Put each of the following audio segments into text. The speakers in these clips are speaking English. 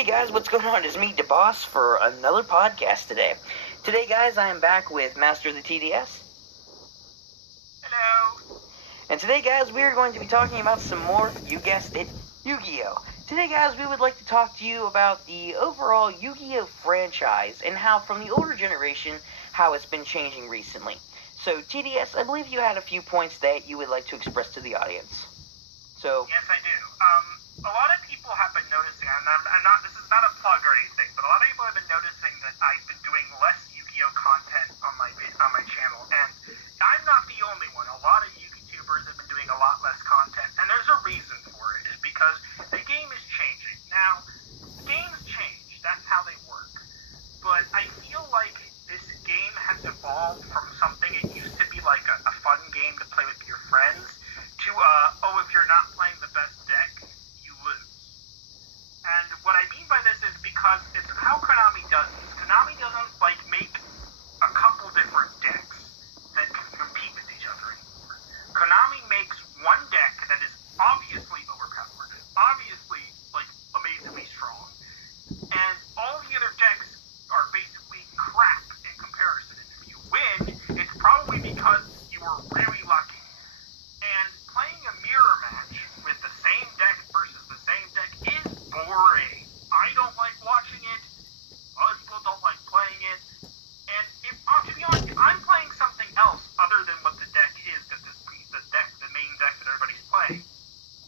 Hey guys, what's going on? It's me, DeBoss, for another podcast today. Today, guys, I am back with Master of the TDS. Hello. And today, guys, we are going to be talking about some more, you guessed it, Yu-Gi-Oh! Today, guys, we would like to talk to you about the overall Yu-Gi-Oh! Franchise and how, from the older generation, how it's been changing recently. So, TDS, I believe you had a few points that you would like to express to the audience. Yes, I do. A lot of people have been noticing, and I'm not, this is not a plug or anything, but a lot of people have been noticing that I've been doing less Yu-Gi-Oh! Content on my channel, and I'm not the only one. A lot of YouTubers have been doing a lot less content, and there's a reason for it. It's because the game is changing. Now, games change. That's how they work. But I feel like this game has evolved from something it used to be like a fun game to play with your friends to, if you're not playing the best deck, you lose. And what I mean by this is because it's how Konami does this. Konami doesn't, make a couple different decks that can compete with each other anymore. Konami makes one deck that is obviously overpowered, obviously, amazingly strong, and all the other decks are basically crap in comparison. And if you win, it's probably because you were really lucky. And playing a mirror match with the same deck versus the same deck is boring. I don't like watching it. Other people don't like playing it. And to be honest, if I'm playing something else other than what the deck is, the main deck that everybody's playing,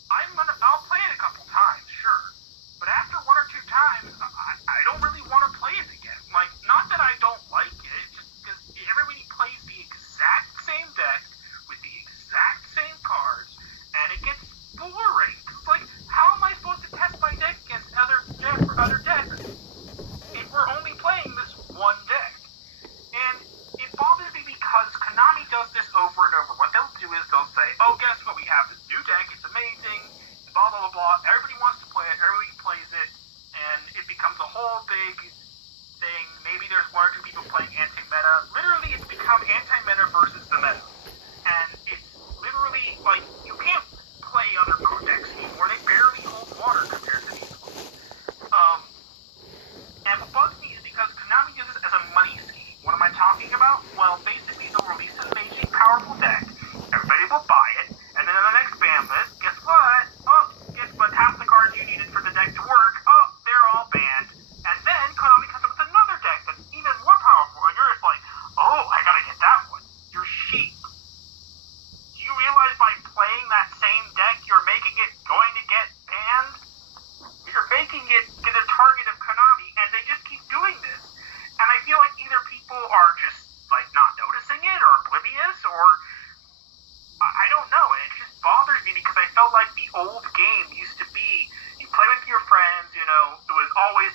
I'll play it a couple times, sure. But after one or two times, I don't really want to play it again. Not that I don't like it, it's just because everybody plays the exact same deck with the exact same cards, and it gets boring. How am I supposed to test my deck against other decks if we're only playing this one deck? And it bothers me because Konami does this over and over. What they'll do is they'll say, oh, guess what, we have this new deck, it's amazing, blah, blah, blah, blah, everybody wants to play it, everybody plays it, and it becomes a whole big thing. Maybe there's one or two people playing anti-meta. Literally, it's become anti-meta versus the meta. And it's literally, you can't play other decks anymore. They barely hold water compared to these ones. And what bugs me is because Konami does this as a money scheme. What am I talking about? Well, basically, they'll release an amazing, powerful deck. Everybody will buy it. And then on the next ban list, guess what? Half the cards you needed for the deck to work, they're all banned. And then Konami comes up with another deck that's even more powerful. And you're just like, oh, I gotta get that one. You're sheep. Do you realize by playing that same deck, you're making it going to get banned? You're making it get a target of Konami, and they just keep doing this. And I feel like either people are just, not noticing it, or oblivious, or I don't know. And it just bothers me because I felt like the old game used to be, you play with your friends, it was always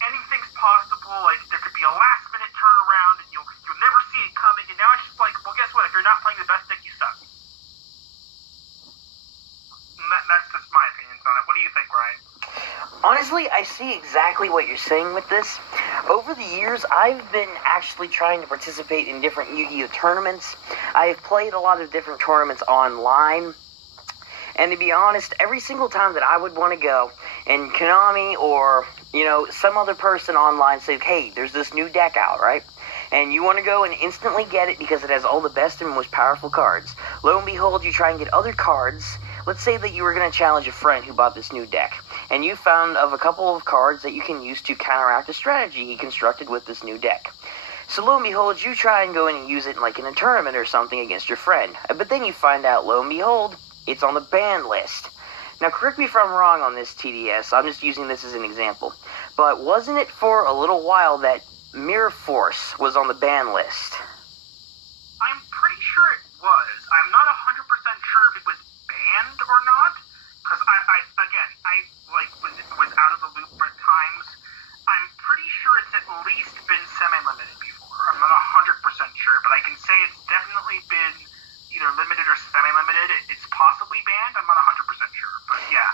anything's possible, there could be a last minute turnaround, and you'll never see it coming, and now it's just well, guess what, if you're not playing the best deck, you suck. That's just my opinions on it. What do you think, Ryan? Honestly, I see exactly what you're saying with this. Over the years, I've been actually trying to participate in different Yu-Gi-Oh! Tournaments. I have played a lot of different tournaments online. And to be honest, every single time that I would want to go, and Konami or, some other person online says, hey, there's this new deck out, right? And you want to go and instantly get it because it has all the best and most powerful cards. Lo and behold, you try and get other cards. Let's say that you were going to challenge a friend who bought this new deck, and you found of a couple of cards that you can use to counteract a strategy he constructed with this new deck. So lo and behold, you try and go in and use it in a tournament or something against your friend. But then you find out, lo and behold, it's on the ban list. Now, correct me if I'm wrong on this, TDS. I'm just using this as an example. But wasn't it for a little while that Mirror Force was on the ban list? I'm pretty sure it was. I'm not 100% sure if it was banned or not, because I was out of the loop at times. I'm pretty sure it's at least been semi-limited before. I'm not 100% sure, but I can say it's definitely been either limited or semi-limited. It's possibly banned. I'm not 100% sure, but yeah.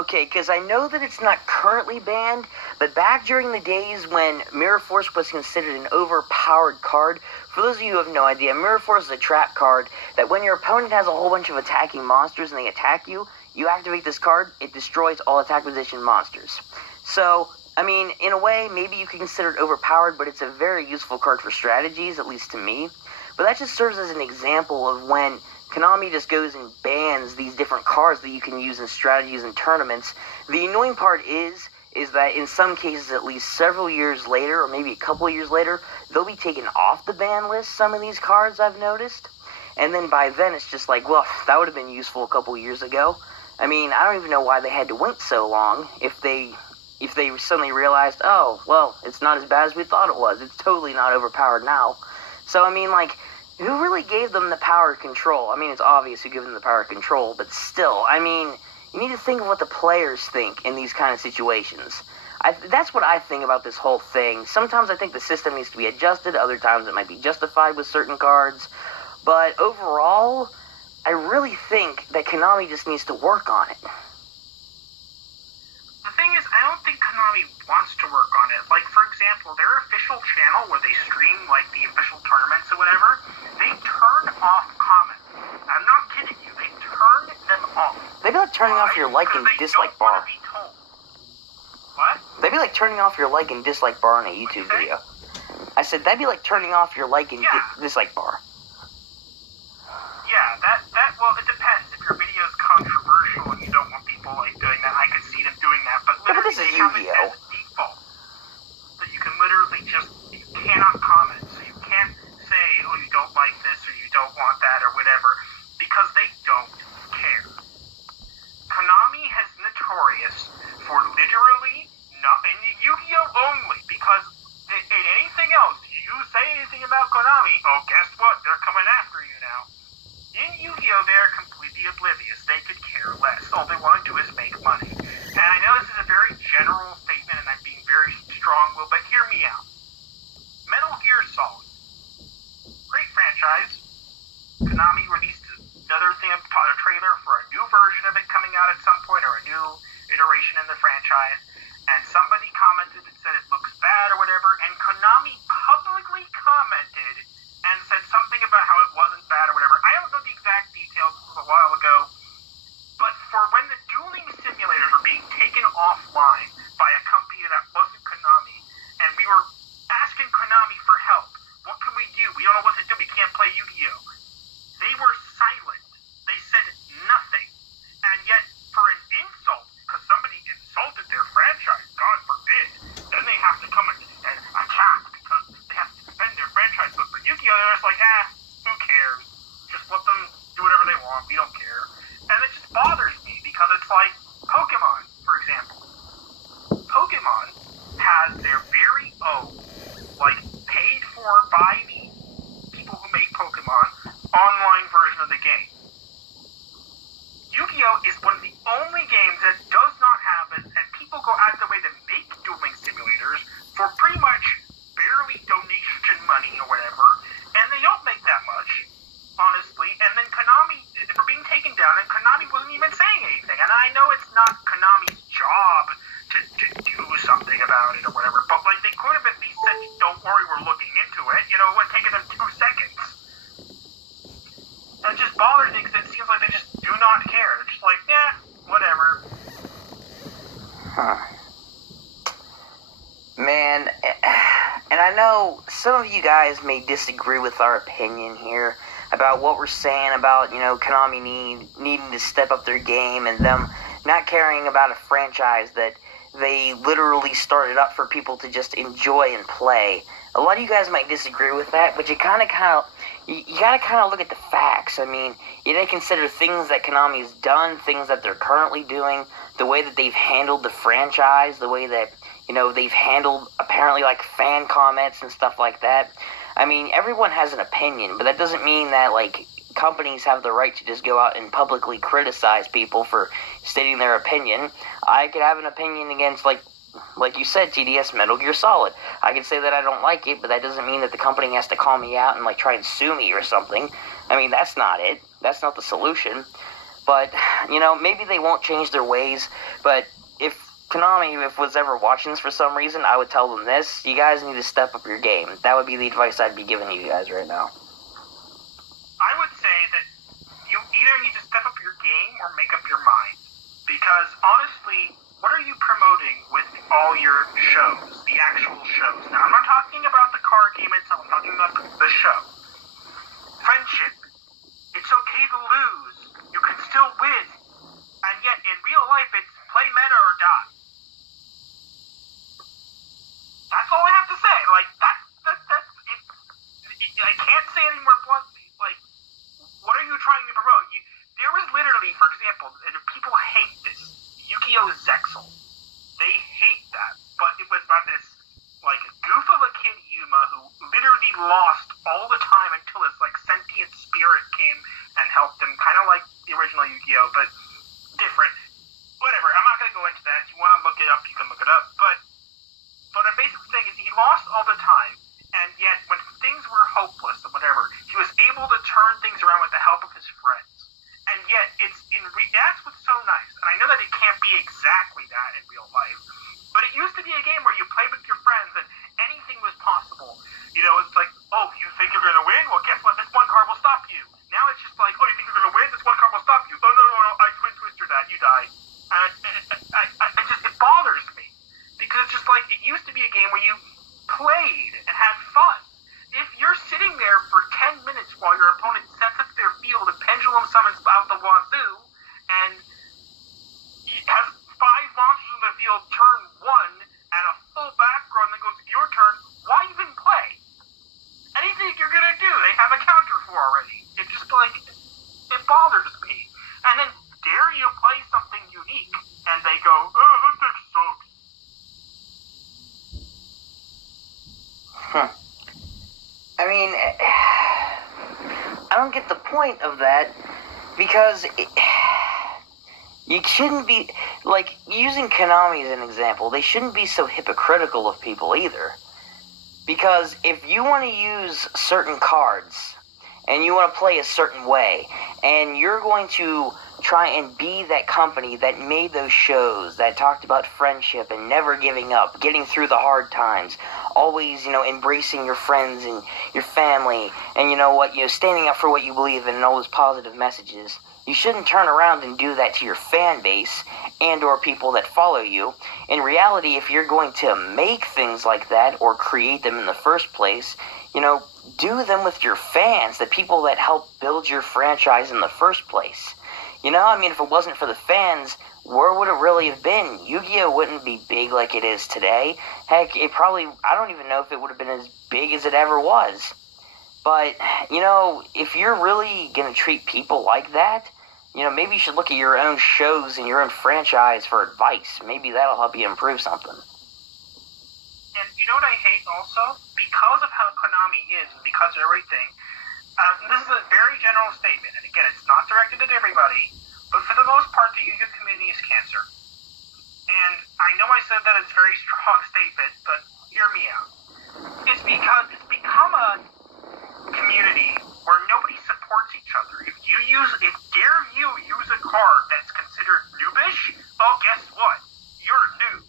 Okay, because I know that it's not currently banned, but back during the days when Mirror Force was considered an overpowered card, for those of you who have no idea, Mirror Force is a trap card that when your opponent has a whole bunch of attacking monsters and they attack you, you activate this card, it destroys all attack position monsters. So, I mean, in a way, maybe you can consider it overpowered, but it's a very useful card for strategies, at least to me. But that just serves as an example of when Konami just goes and bans these different cards that you can use in strategies and tournaments. The annoying part is that in some cases, at least several years later, or maybe a couple of years later, they'll be taken off the ban list, some of these cards I've noticed. And then by then, it's just like, well, that would have been useful a couple of years ago. I mean, I don't even know why they had to wait so long if they suddenly realized, oh, well, it's not as bad as we thought it was. It's totally not overpowered now. So, I mean, like, who really gave them the power to control? I mean, it's obvious who gave them the power to control, but still, I mean, you need to think of what the players think in these kind of situations. That's what I think about this whole thing. Sometimes I think the system needs to be adjusted, other times it might be justified with certain cards, but overall, I really think that Konami just needs to work on it. The thing is, I don't think Konami wants to work on it. Like, for example, their official channel where they stream, like, the official tournaments or whatever, they turn off comments. I'm not kidding you. They turn them off. They'd be like turning off your like and dislike bar. Be told. What? They'd be like turning off your like and dislike bar on a YouTube video. I said, that'd be like turning off your like and dislike bar. Yeah, well, it depends. If your video is controversial and you don't want people, like, doing that, I could see them doing that, but literally, this is Yugioh. Default. That you can literally you cannot comment, so you can't say, oh, you don't like this, or you don't want that, or whatever, because they don't care. Konami has notorious for literally not, in Yu-Gi-Oh! Only, because in anything else, you say anything about Konami, oh, guess what, they're coming after you now. In Yu-Gi-Oh! They're completely oblivious. They could care less. All they want to do is make money. And I know this is a very general statement, and I'm being very strong-willed, but hear me out. Metal Gear Solid. Great franchise. Konami released another thing, a trailer for a new version of it coming out at some point, or a new iteration in the franchise, and somebody commented and said it looks bad or whatever, and Konami publicly commented and said something about how it wasn't bad or whatever. I don't know the exact details, this was a while ago, but for when the dueling simulators were being taken offline by a company that wasn't Konami, and we were asking Konami for help, what can we do? We don't know what to do, we can't play Yu-Gi-Oh! They were silent. They said nothing. And yet, for an insult, because somebody insulted their franchise, God forbid, then they have to come and attack because they have to defend their franchise. But for Yu-Gi-Oh! They're just like, who cares? Just let them do whatever they want. We don't care. And it just bothers me because it's like Pokemon, for example. Pokemon has their very own, like, paid for by the people who make Pokemon, online version of the game. Yu-Gi-Oh! Is one of the only games that does not have it, and people go out of their way to make dueling simulators for pretty much barely donation money or whatever, and they don't make that much, honestly, and then Konami, they were being taken down, and Konami wasn't even saying anything, and I know it's not Konami's job to do something about it or whatever, but like they could have at least said, don't worry, we're looking into it, you know, it would have taken them 2 seconds. And it just bothers me because it seems like they just do not care. They're just like, whatever. Man, and I know some of you guys may disagree with our opinion here about what we're saying about, Konami needing to step up their game and them not caring about a franchise that they literally started up for people to just enjoy and play. A lot of you guys might disagree with that, but you gotta kind of look at the facts. I mean, you gotta consider things that Konami's done, things that they're currently doing, the way that they've handled the franchise, the way that, they've handled apparently like fan comments and stuff like that. I mean, everyone has an opinion, but that doesn't mean that like companies have the right to just go out and publicly criticize people for stating their opinion. I could have an opinion against like you said, TDS Metal Gear Solid. I can say that I don't like it, but that doesn't mean that the company has to call me out and like try and sue me or something. I mean, that's not it. That's not the solution. But, maybe they won't change their ways, but if Konami, was ever watching this for some reason, I would tell them this: you guys need to step up your game. That would be the advice I'd be giving you guys right now. I would say that you either need to step up your game or make up your mind. Because, honestly, what are you promoting with all your shows, the actual shows? Now, I'm not talking about the card game itself, I'm talking about the show. Friendship. It's okay to lose. You can still win. And yet, in real life, it's play meta or die. That's all I have to say. Like, I can't say it any more bluntly. Like, what are you trying to promote? There was literally, for example, and people hate this, Yugioh Zexal. They hate that. But it was about this, like, goof of a kid Yuma who literally lost all the time until his, like, sentient spirit came and helped him. Kind of like the original Yugioh, but different. Whatever, I'm not going to go into that. If you want to look it up, you can look it up. But I'm basically saying is he lost all the time, and yet when things were hopeless or whatever, he was able to turn things around with the help of his friends. And yet, that's what's so nice. And I know that it can't be exactly that in real life, but it used to be a game where you played with your friends and anything was possible. You know, it's like, oh, you think you're going to win? Well, guess what? This one card will stop you. Now it's just like, oh, you think you're going to win? This one card will stop you. Oh, no, I twin twister that. You die. It bothers me. Because it's just like, it used to be a game where you played and had fun. If you're sitting there for 10 minutes while your opponent sets up their field and pendulum summons out the wazoo, and has 5 monsters in the field turn 1, and a full back row, and then goes your turn, why even play? Anything you're gonna do, they have a counter for already. It's just like, it bothers me. And then, dare you play something unique, and they go, oh, this deck sucks. I mean, I don't get the point of that, because you shouldn't be, like, using Konami as an example, they shouldn't be so hypocritical of people either. Because if you want to use certain cards, and you want to play a certain way, and you're going to try and be that company that made those shows, that talked about friendship and never giving up, getting through the hard times, always, embracing your friends and your family, and standing up for what you believe in and all those positive messages, you shouldn't turn around and do that to your fan base and or people that follow you. In reality, if you're going to make things like that or create them in the first place, do them with your fans, the people that help build your franchise in the first place. If it wasn't for the fans, where would it really have been? Yu-Gi-Oh! Wouldn't be big like it is today. Heck, I don't even know if it would have been as big as it ever was. But, if you're really going to treat people like that, maybe you should look at your own shows and your own franchise for advice. Maybe that'll help you improve something. And you know what I hate also? Because of how Konami is, and because of everything, this is a very general statement, and again, it's not directed at everybody, but for the most part, the Yu-Gi-Oh! Community is cancer. And I know I said that it's a very strong statement, but hear me out. It's because it's become a community where nobody supports each other. If dare you use a card that's considered noobish, oh, guess what? You're a noob.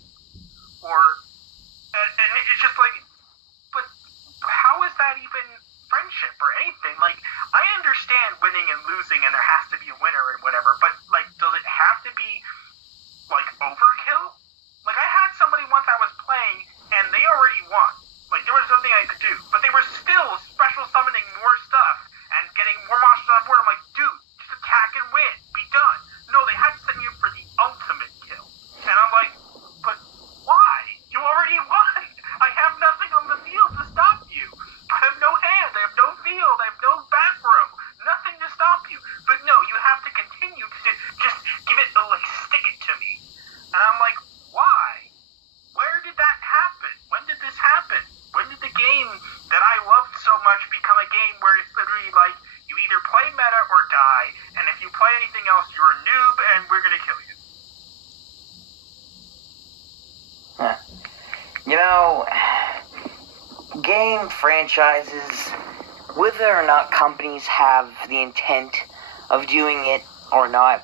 And it's just like, but how is that even friendship or anything? Like, I understand winning and losing and there has to be a winner and whatever, but, like, does it have to be, like, overkill? Like, I had somebody once I was playing and they already won. Like, there was nothing I could do, but they were still special summoning more stuff and getting more monsters on board. I'm like, dude, just attack and win. Be done. No, they had to send you for the ultimate kill. And I'm like, but why? You already won. I have nothing on the field to stop you. I have no hand. I have no field. I have no back row. Nothing to stop you. But no, you have to continue to just give it, stick it to me. And I'm like, why? Where did that happen? When did this happen? When did the game that I loved so much become a game where it's literally like, you either play meta or die, and if you play anything else, you're a noob, and we're gonna kill you. Game franchises, whether or not companies have the intent of doing it or not,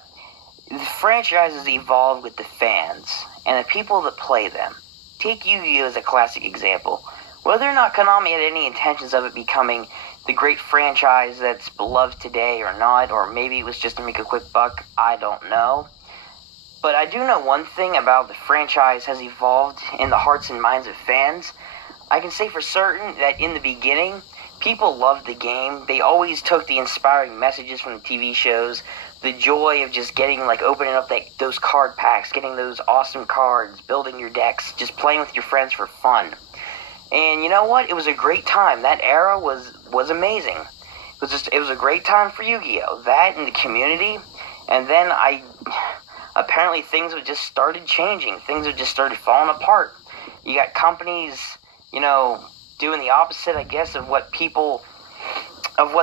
the franchises evolve with the fans and the people that play them. Take Yu-Gi-Oh! As a classic example. Whether or not Konami had any intentions of it becoming the great franchise that's beloved today or not, or maybe it was just to make a quick buck, I don't know. But I do know one thing about the franchise has evolved in the hearts and minds of fans. I can say for certain that in the beginning, people loved the game. They always took the inspiring messages from the TV shows, the joy of just getting, like, opening up those card packs, getting those awesome cards, building your decks, just playing with your friends for fun. And you know what? It was a great time. That era was amazing. It was a great time for Yu-Gi-Oh! That and the community. And then apparently things have just started changing. Things have just started falling apart. You got companies, doing the opposite, I guess, of what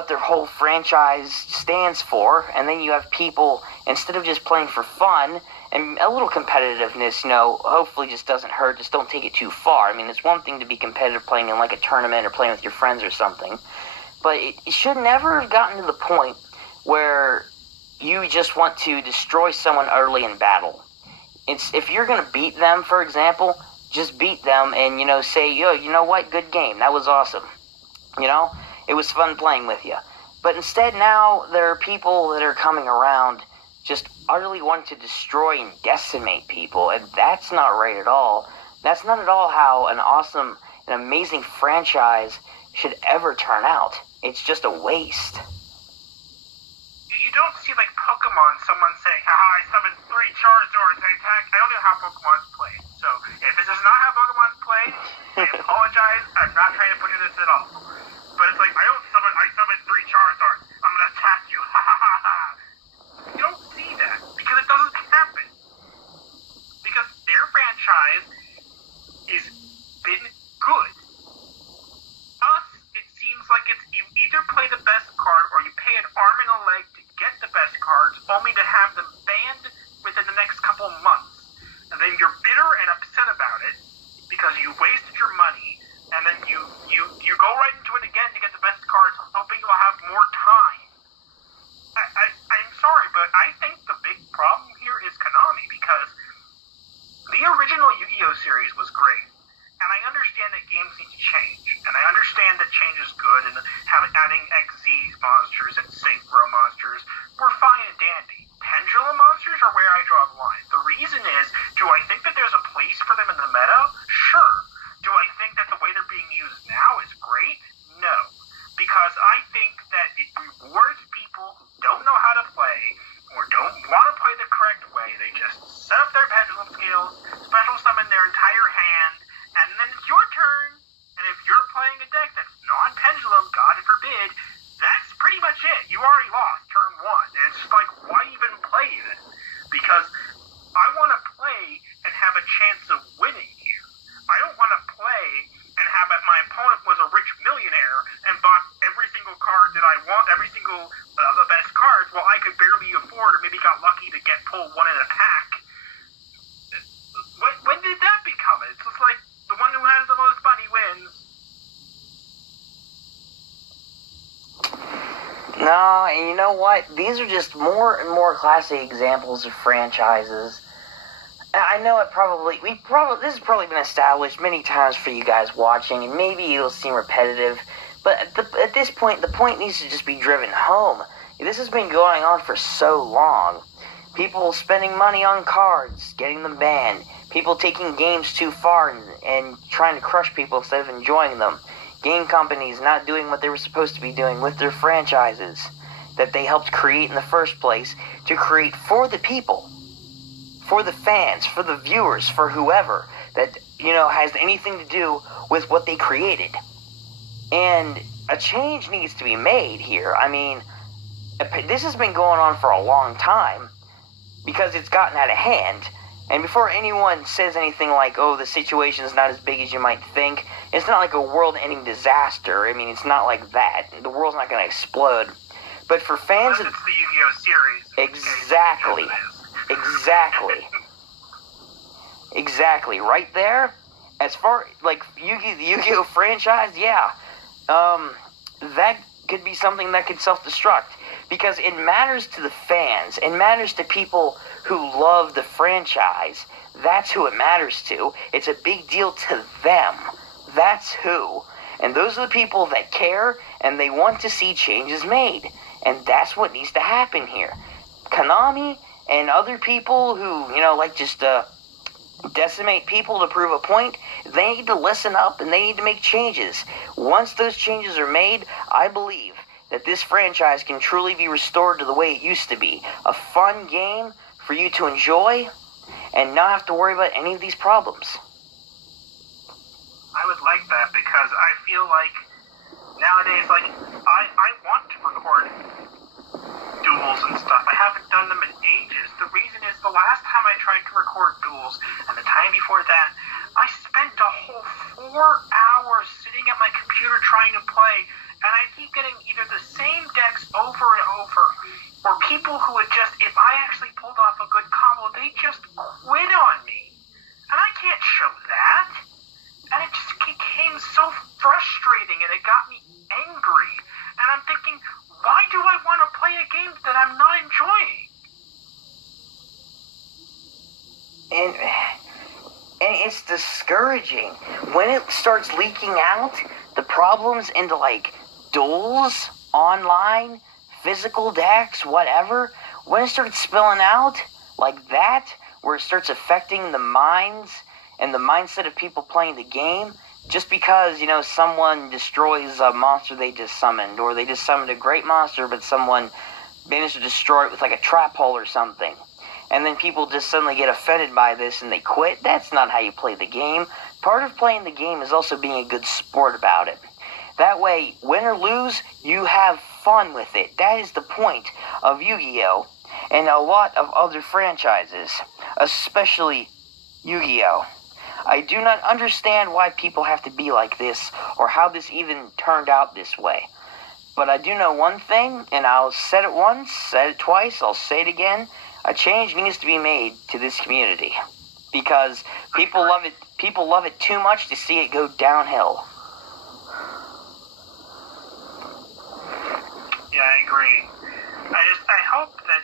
their whole franchise stands for. And then you have people, instead of just playing for fun and a little competitiveness, hopefully just doesn't hurt. Just don't take it too far. I mean, it's one thing to be competitive playing in like a tournament or playing with your friends or something. But it should never have gotten to the point where you just want to destroy someone early in battle. If you're going to beat them, for example, just beat them and, say, yo, you know what? Good game. That was awesome. It was fun playing with you. But instead now there are people that are coming around just utterly wanting to destroy and decimate people, and that's not right at all. That's not at all how an awesome and amazing franchise should ever turn out. It's just a waste. You don't see, like, Pokemon, someone saying, haha, I summoned 3 Charizards, I attack. I don't know how Pokemon's played. So, if this is not how Pokemon's played, I apologize. I'm not trying to put you this at all. But it's like, I summoned 3 Charizards. I'm gonna attack you. Ha ha ha ha. You don't see that, because it doesn't happen. Because their franchise is been good. Us, it seems like it's you either play the best card or you pay an arm and a leg to get the best cards, only to have them banned within the next couple months. And then you're bitter and upset about it because you wasted your money, and then you go right into it again to get the best cards, hoping you'll have more time. I'm sorry, but I think the big problem here is Konami, because the original Yu-Gi-Oh! Series was great. And I understand that games need to change. And I understand that change is good, and adding XZ monsters and Synchro monsters were fine and dandy. Pendulum monsters are where I draw the line. The reason is, do I think that there's a place for them in the meta? Sure. Do I think that the way they're being used now is great? No. Because I think that it rewards people who don't know how to play or don't want to play the correct way. They just set up their pendulum skills, special summon their entire hand, and then it's your turn. And if you're playing a deck that's non-pendulum, God forbid, that's pretty much it. You already lost turn 1. And it's just like, why even play then? Because I want to play and have a chance of winning here. I don't want to play and have my opponent was a rich millionaire and bought every single card that I want, every single the best cards, while I could barely afford or maybe got lucky to get pulled one in a pack. When did that become it? It's just like the one who has the most money wins. No, and you know what? These are just more and more classic examples of franchises. I know this has probably been established many times for you guys watching, and maybe it'll seem repetitive, but at this point, the point needs to just be driven home. This has been going on for so long. People spending money on cards, getting them banned. People taking games too far and trying to crush people instead of enjoying them. Game companies not doing what they were supposed to be doing with their franchises that they helped create in the first place to create for the people, for the fans, for the viewers, for whoever that, has anything to do with what they created. And a change needs to be made here. I mean, this has been going on for a long time because it's gotten out of hand. And before anyone says anything like, oh, the situation is not as big as you might think, it's not like a world-ending disaster. I mean, it's not like that. The world's not going to explode. But for fans... Unless it's the Yu-Gi-Oh! Series. Exactly. Exactly. Exactly. Right there, as far, like, the Yu-Gi-Oh! Franchise, yeah. That could be something that could self-destruct. Because it matters to the fans. It matters to people who love the franchise. That's who it matters to. It's a big deal to them. That's who. And those are the people that care, and they want to see changes made. And that's what needs to happen here. Konami And other people who, like just decimate people to prove a point, they need to listen up and they need to make changes. Once those changes are made, I believe that this franchise can truly be restored to the way it used to be. A fun game for you to enjoy and not have to worry about any of these problems. I would like that because I feel like nowadays, like, I want to record duels and stuff. I haven't done them in ages. The reason is the last time I tried to record duels and the time before that, I spent a whole 4 hours sitting at my computer trying to play, and I keep getting either the same decks over and over, or people who would just, if I actually pulled off a good combo, they just quit on me. And I can't show that. And it just became so frustrating, and it got me angry. And I'm thinking, why do I want to play a game that I'm not enjoying? And it's discouraging when it starts leaking out the problems into like duels, online, physical decks, whatever. When it starts spilling out like that, where it starts affecting the minds and the mindset of people playing the game, just because, someone destroys a monster they just summoned, or they just summoned a great monster, but someone managed to destroy it with like a trap hole or something. And then people just suddenly get offended by this and they quit. That's not how you play the game. Part of playing the game is also being a good sport about it. That way, win or lose, you have fun with it. That is the point of Yu-Gi-Oh! And a lot of other franchises, especially Yu-Gi-Oh! I do not understand why people have to be like this, or how this even turned out this way. But I do know one thing, and I'll said it once, said it twice, I'll say it again. A change needs to be made to this community. Because people love it too much to see it go downhill. Yeah, I agree. I hope that,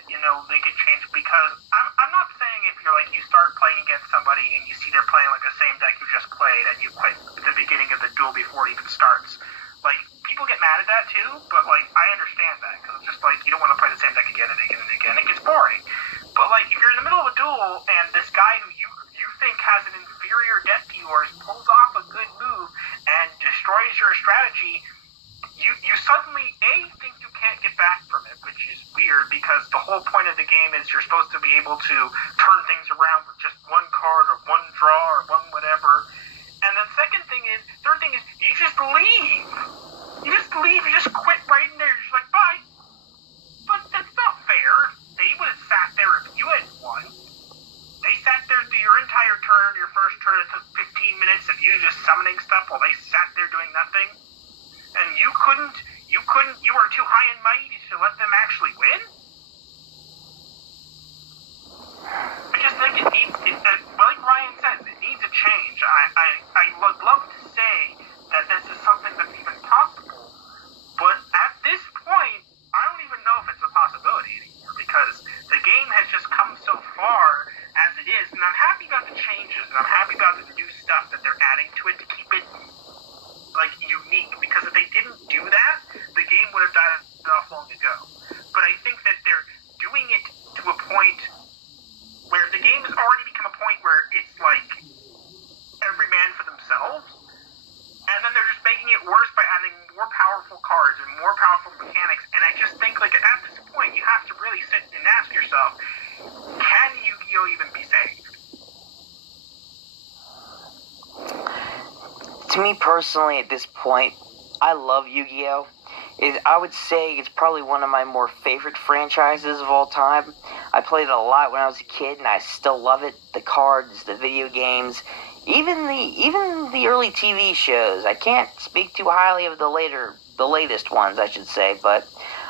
they could change, because I'm not saying if you're like, you start playing against somebody and you see they're playing like the same deck you just played and you quit at the beginning of the duel before it even starts. Like, people get mad at that too, but like, I understand that, because it's just like, you don't want to play the same deck again and again and again. It gets boring. But like, if you're in the middle of a duel and this guy who you think has an inferior deck to yours pulls off a good move and destroys your strategy, you suddenly, think you can't get back from it, which is weird, because the whole point of the game is you're supposed to be able to turn things around with just one card or one draw or one whatever. And then third thing is, you just leave. You just leave, you just quit right in there, you're just like, bye. But that's not fair. They would have sat there if you had won. They sat there through your entire turn, your first turn, it took 15 minutes of you just summoning stuff while they sat there doing nothing. And you were too high and mighty to let them actually win? I just think like Ryan says, it needs a change. I would love to say that this is something that's even possible, but at this point, I don't even know if it's a possibility anymore, because the game has just come so far as it is, and I'm happy about the changes, and I'm happy about the new stuff that they're adding to it to keep it like unique, because if they didn't do that, the game would have died off long ago. But I think that they're doing it to a point where the game has already become a point where it's like every man for themselves, and then they're just making it worse by adding more powerful cards and more powerful mechanics. And I just think, like, at this point, you have to really sit and ask yourself, can Yu-Gi-Oh! Even be saved? To me personally, at this point, I love Yu-Gi-Oh! I would say it's probably one of my more favorite franchises of all time. I played it a lot when I was a kid, and I still love it. The cards, the video games, even the early TV shows. I can't speak too highly of the latest ones, I should say, but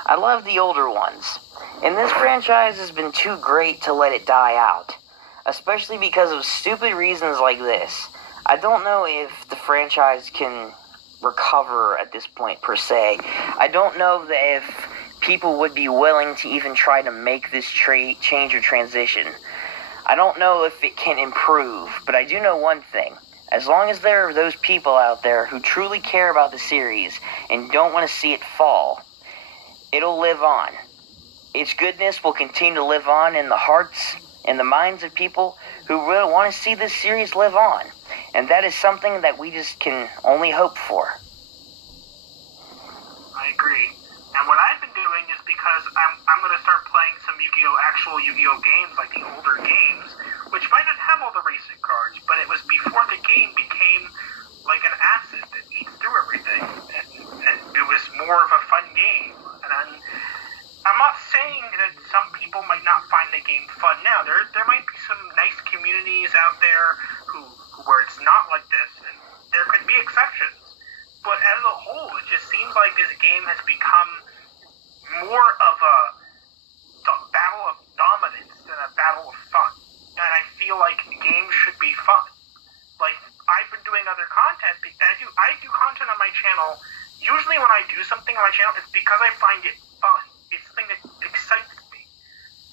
I love the older ones. And this franchise has been too great to let it die out, especially because of stupid reasons like this. I don't know if the franchise can recover at this point, per se. I don't know that if people would be willing to even try to make this change or transition. I don't know if it can improve, but I do know one thing. As long as there are those people out there who truly care about the series and don't want to see it fall, it'll live on. its goodness will continue to live on in the hearts and the minds of people who really want to see this series live on. And that is something that we just can only hope for. I agree. And what I've been doing is because I'm going to start playing some actual Yu-Gi-Oh games, like the older games, which might not have all the racing cards, but it was before the game became like an acid that eats through everything. And it was more of a fun game. And I'm not saying that some people might not find the game fun now. There might be some nice communities out there where it's not like this, and there could be exceptions. But as a whole, it just seems like this game has become more of a battle of dominance than a battle of fun. And I feel like games should be fun. Like, I've been doing other content, and I do content on my channel. Usually when I do something on my channel, it's because I find it fun. It's something that excites me.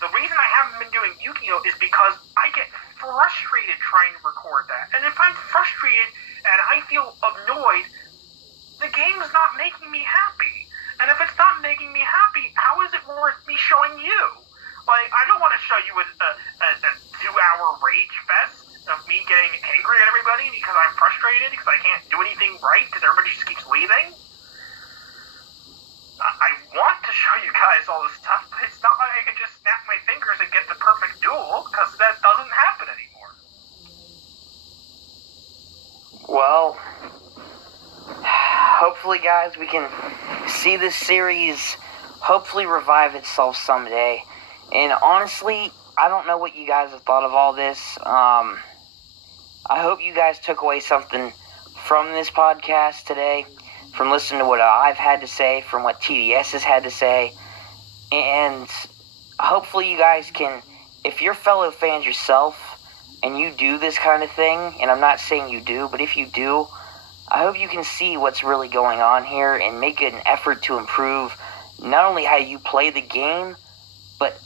The reason I haven't been doing Yu-Gi-Oh! Is because I get frustrated trying to record that. And if I'm frustrated and I feel annoyed, the game's not making me happy. And if it's not making me happy, how is it worth me showing you? Like, I don't want to show you a 2-hour rage fest of me getting angry at everybody because I'm frustrated because I can't do anything right because everybody just keeps leaving. I want to show you guys all this stuff, but it's not like I can just snap my fingers and get the perfect duel, because that doesn't happen anymore. Well, hopefully, guys, we can see this series hopefully revive itself someday. And honestly, I don't know what you guys have thought of all this. I hope you guys took away something from this podcast today, from listening to what I've had to say, from what TDS has had to say. And hopefully you guys can, if you're fellow fans yourself and you do this kind of thing, and I'm not saying you do, but if you do, I hope you can see what's really going on here and make an effort to improve not only how you play the game, but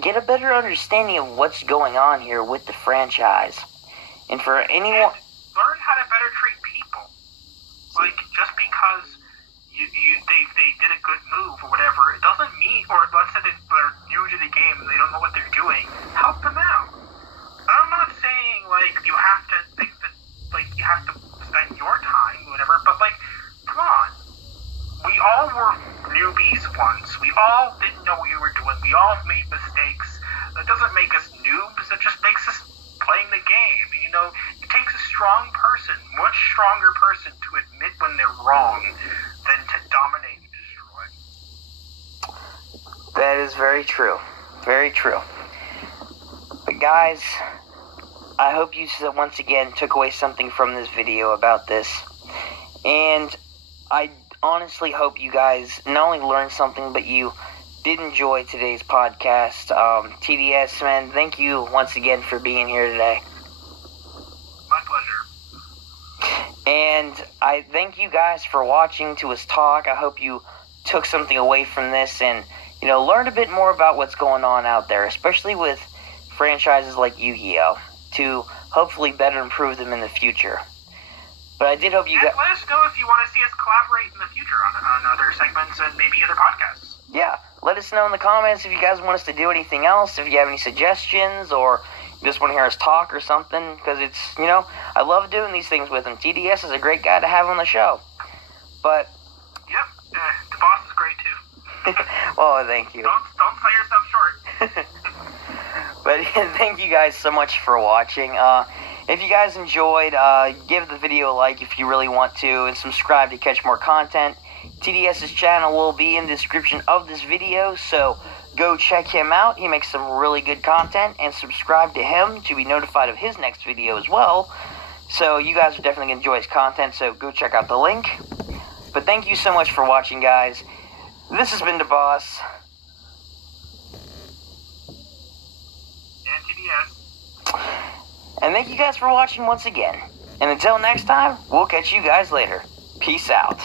get a better understanding of what's going on here with the franchise. And for anyone... Learn how to better treat people. Like, just because they did a good move or whatever, it doesn't mean, or let's say they're new to the game and they don't know what they're doing, help them out. I'm not saying, like, you have to think that, like, you have to spend your time, whatever, but, like, come on. We all were newbies once. We all didn't know what we were doing. We all made mistakes. That doesn't make us noobs. It just makes us playing the game. You know, it takes a strong person, much stronger person, to admit when they're wrong than to dominate and destroy. That is very true. Very true. But guys, I hope you once again took away something from this video about this. And I honestly hope you guys not only learned something, but you did enjoy today's podcast. TDS, man, thank you once again for being here today. My pleasure. And I thank you guys for watching to us talk. I hope you took something away from this and, you know, learned a bit more about what's going on out there, especially with franchises like Yu-Gi-Oh, to hopefully better improve them in the future. But I did hope you guys... Let us know if you want to see us collaborate in the future on other segments and maybe other podcasts. Yeah, let us know in the comments if you guys want us to do anything else, if you have any suggestions, or you just want to hear us talk or something, because it's, you know, I love doing these things with him. TDS is a great guy to have on the show. But... Yep, the boss is great too. Oh, thank you. Don't sell yourself short. But thank you guys so much for watching. If you guys enjoyed, give the video a like if you really want to, and subscribe to catch more content. TDS's channel will be in the description of this video, so go check him out. He makes some really good content, and subscribe to him to be notified of his next video as well. So you guys are definitely going to enjoy his content, so go check out the link. But thank you so much for watching, guys. This has been the boss. And TDS. And thank you guys for watching once again. And until next time, we'll catch you guys later. Peace out.